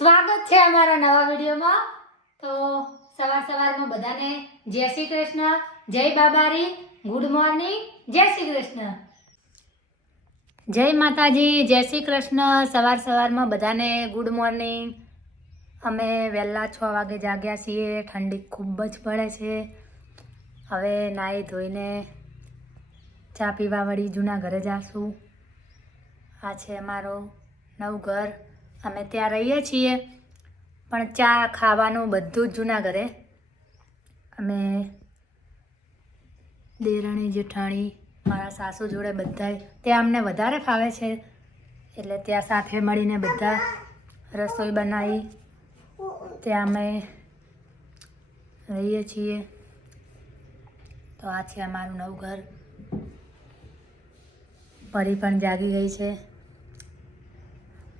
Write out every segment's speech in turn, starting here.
સ્વાગત છે અમારા નવા વિડીયોમાં। તો સવારમાં બધાને જય શ્રી કૃષ્ણ, જય બાબારી, ગુડ મોર્નિંગ, જય શ્રી કૃષ્ણ, જય માતાજી, જય શ્રી કૃષ્ણ। સવારમાં બધાને ગુડ મોર્નિંગ। અમે વહેલા 6 વાગે જાગ્યા છીએ। ઠંડી ખૂબ જ પડે છે। હવે નાહી ધોઈને ચા પીવા વળી જૂના ઘરે જાશું। આ છે અમારો નવું ઘર। અમે ત્યાં રહીએ છીએ પણ ચા ખાવાનું બધું જ જૂના ઘરે। અમે દેરાણી જેઠાણી મારા સાસુ જોડે બધાય ત્યાં અમને વધારે ફાવે છે એટલે ત્યાં સાથે મળીને બધા રસોઈ બનાવી ત્યાં અમે રહીએ છીએ। તો આ છે અમારું નવું ઘર। પરી પણ જાગી ગઈ છે।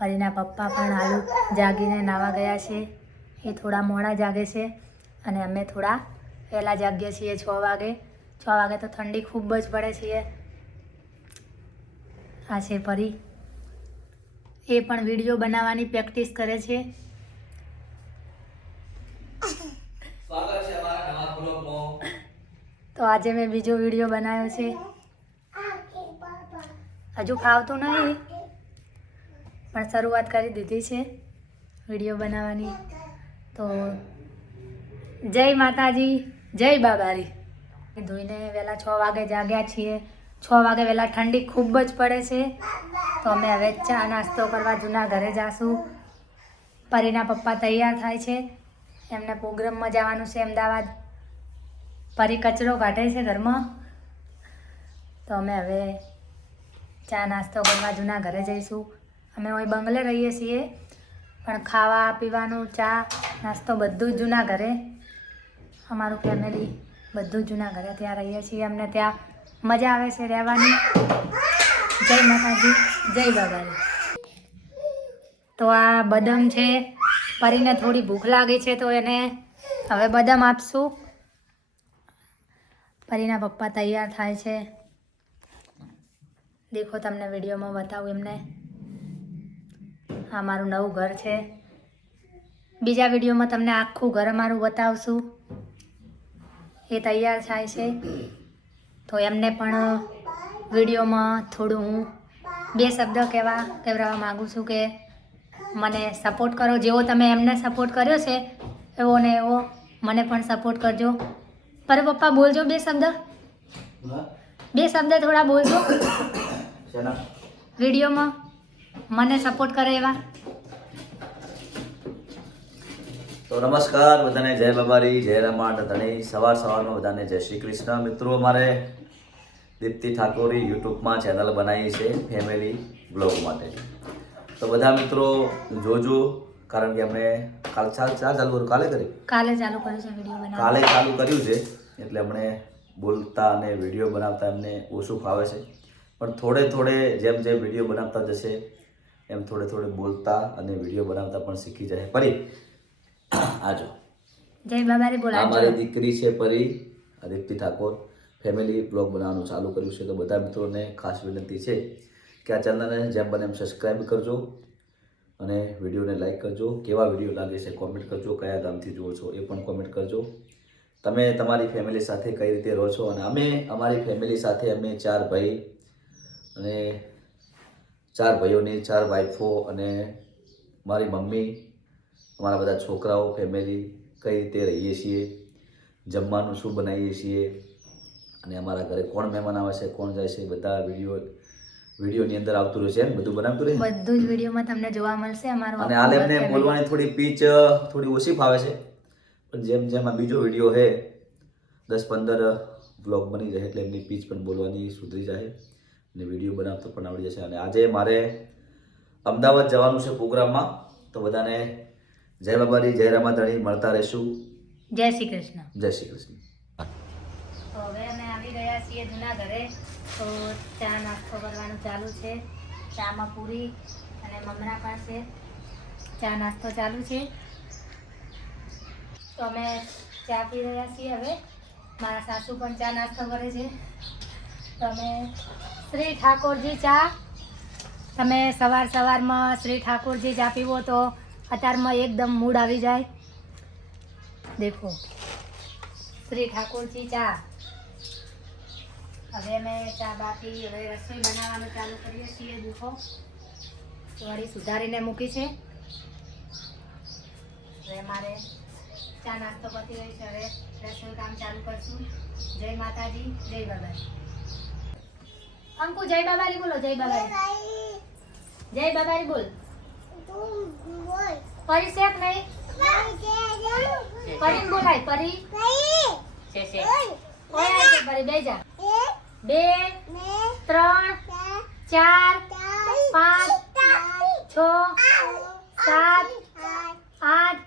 પરીના પપ્પા પણ હાલ જાગીને નાવા ગયા છે। એ થોડા મોડા જાગે છે અને અમે થોડા વહેલા જાગીએ છીએ 6 વાગે। 6 વાગે તો ઠંડી ખૂબ જ પડે છે। આ છે પરી, એ પણ વિડીયો બનાવવાની પ્રેક્ટિસ કરે છે। તો આજે મેં બીજો વિડીયો બનાવ્યો છે। હજુ ફાવતું નહીં પણ શરૂઆત કરી દીધી છે વિડીયો બનાવવાની। તો જય માતાજી, જય બાબારી। ધોઈને વહેલા 6 વાગે જાગ્યા છીએ। 6 વાગે વહેલા ઠંડી ખૂબ જ પડે છે તો અમે હવે ચા નાસ્તો કરવા જૂના ઘરે જાશું। પરીના પપ્પા તૈયાર થાય છે, એમને પ્રોગ્રામમાં જવાનું છે અમદાવાદ। પરી કચરો કાઢે છે ઘરમાં। તો અમે હવે ચા નાસ્તો કરવા જૂના ઘરે જઈશું। અમે અહીં બંગલે રહીએ છીએ પણ ખાવા પીવાનું ચા નાસ્તો બધું જ જૂના ઘરે। અમારું ફેમિલી બધું જ જૂના ઘરે ત્યાં રહીએ છીએ। અમને ત્યાં મજા આવે છે રહેવાની। જય માતાજી, જય બાબારી। તો આ બદામ છે, પરીને થોડી ભૂખ લાગી છે તો એને હવે બદામ આપશું। પરીના પપ્પા તૈયાર થાય છે, દેખો તમને વિડીયોમાં બતાવું એમને। આ મારું નવું ઘર છે। બીજા વિડીયોમાં તમને આખું ઘર અમારું બતાવશું। એ તૈયાર થાય છે તો એમને પણ વિડીયોમાં થોડું હું 2 શબ્દ કહેવા માગું છું કે મને સપોર્ટ કરો। જેવો તમે એમને સપોર્ટ કર્યો છે એવો ને એવો મને પણ સપોર્ટ કરજો। પર પપ્પા બોલજો 2 શબ્દ, 2 શબ્દ થોડા બોલજો વિડીયોમાં મને સપોર્ટ કરે એવા। તો નમસ્કાર બધાને, જય બાબારી, જય રમાડ ધણી। સવારમાં બધાને જય શ્રી કૃષ્ણ। મિત્રો, અમારે દીપ્તિ ઠાકોરી યુટ્યુબમાં ચેનલ બનાવી છે ફેમિલી બ્લોગ માટે। તો બધા મિત્રો જોજો, કારણ કે અમે કાલે ચાલુ કર્યું છે વિડીયો બનાવવાનું। કાલે ચાલુ કર્યું છે એટલે અમને બોલતા અને વિડીયો બનાવતા એમને ઓછું ફાવે છે પણ થોડે જેમ વિડીયો બનાવતા જશે એમ થોડે બોલતા અને વિડીયો બનાવતા પણ શીખી જાય। પરી આજો, જય બાબારી બોલાવજો। મારી દીકરી છે પરી દીપ્તિ ઠાકોર, ફેમિલી બ્લોગ બનાવવાનું ચાલુ કર્યું છે। તો બધા મિત્રોને ખાસ વિનંતી છે કે આ ચેનલને જેમ બને એમ સબસ્ક્રાઈબ કરજો અને વિડીયોને લાઈક કરજો। કેવા વિડીયો લાગે છે કોમેન્ટ કરજો, કયા ગામથી જુઓ છો એ પણ કોમેન્ટ કરજો। તમે તમારી ફેમિલી સાથે કઈ રીતે રહો છો અને અમે અમારી ફેમિલી સાથે અમે 4 ભાઈ અને 4 ભાઈઓની 4 વાઈફો અને મારી મમ્મી, અમારા બધા છોકરાઓ ફેમિલી કઈ રીતે રહીએ છીએ, જમવાનું શું બનાવીએ છીએ અને અમારા ઘરે કોણ મહેમાન આવે છે, કોણ જાય છે, બધા વિડીયોની અંદર આવતું રહેશે। બધું બનાવતું રહે, બધું જ વિડીયોમાં તમને જોવા મળશે અમારું। અને હાલ એમને બોલવાની થોડી પીચ થોડી ઓછી ફાવે છે પણ જેમ આ બીજો વિડીયો છે 10-15 બ્લોગ બની જાય એટલે એમની પીચ પણ બોલવાની સુધરી જાય અને વિડીયો બનાવતો પણ આવડી જશે। અને આજે મારે અમદાવાદ જવાનું છે પ્રોગ્રામમાં। તો બધાને જય બાબારી, જય રામાધણી। મળતા રહેશું। જય શ્રી કૃષ્ણ, જય શ્રી કૃષ્ણ। તો હવે અમે આવી ગયા છીએ જૂના ઘરે। તો ચા નાસ્તો કરવાનું ચાલુ છે। ચામાં પૂરી અને મમરા પાસે ચા નાસ્તો ચાલુ છે। તો અમે ચા પી રહ્યા છીએ। હવે મારા સાસુ પણ ચા નાસ્તો કરે છે। તો અમે શ્રી ઠાકોરજી ચા, તમે સવારમાં શ્રી ઠાકોરજી ચા પીવો તો અત્યારમાં એકદમ મૂડ આવી જાય. દેખો શ્રી ઠાકોરજી ચા. હવે અમે ચા બાકી હવે રસોઈ બનાવવાનું ચાલુ કરીએ છીએ. દેખો વળી સુધારીને મૂકી છે. હવે મારે ચા નાસ્તો પતી ગઈ છે. હવે રસોઈ કામ ચાલુ કરશું. જય માતાજી, જય બાબાજી. અંકુ જય બાબારી બોલો. જય બાબારી, જય બાબારી બોલ. પરી શેક નહીં પરી બોલાય. પરી પરી બે જા. 2 3 4 5 6 7 8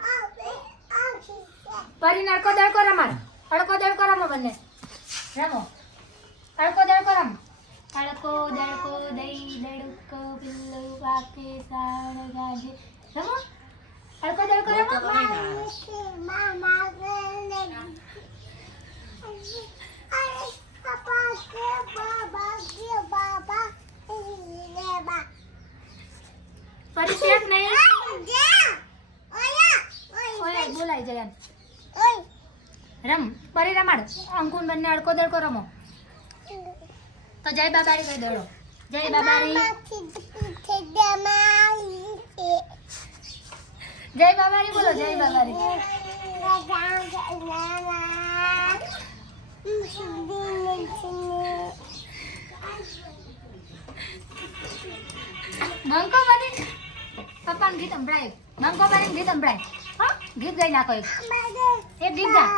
પરી અડકો દડકો રમાડ. અડકો દડકો રમો બંને. રમો અડકો દડકો રમ. અડકો દડકો દઈ દડકો પિલ્લુ વાકે સાળ ગાજે. રમો અડકો દડકો રમો. પરી શેક નહીં ઓય બોલાય જયન. રમ પરી રમાડ. અંકુન બંને અડકો દડકો રમો. તો જય બાબારી કહી દેડો. જય બાબારી, જય બાબારી બોલો. જય બાબારી. મંકો બની પપ્પાને ગીત સંભળાય. મંકો બની ગીત સંભળાય. હા ગીત ગાઈ નાખો. એક ગીત ગા.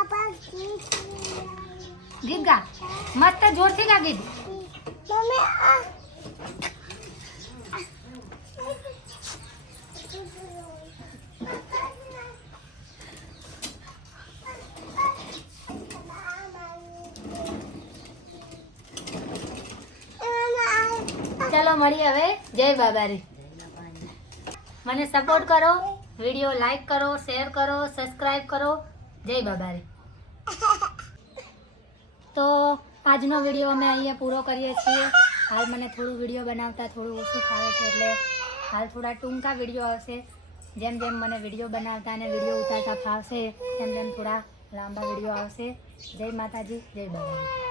ગીત ગા મસ્ત જોરથી ગા ગીત. ચાલો મળીએ હવે. જય બાબારી. મને સપોર્ટ કરો. વિડીયો લાઈક કરો, શેર કરો, સબસ્ક્રાઈબ કરો. જય બાબારી. તો આજનો વિડીયો અમે અહીંયા પૂરો કરીએ છીએ. હાલ મને થોડું વિડીયો બનાવતા થોડું ઓછું ફાવે છે એટલે હાલ થોડા ટૂંકા વિડીયો આવશે. જેમ જેમ મને વિડીયો બનાવતા અને વિડીયો ઉતારતા ફાવશે તેમ તેમ થોડા લાંબા વિડીયો આવશે. જય માતાજી, જય બાબાજી.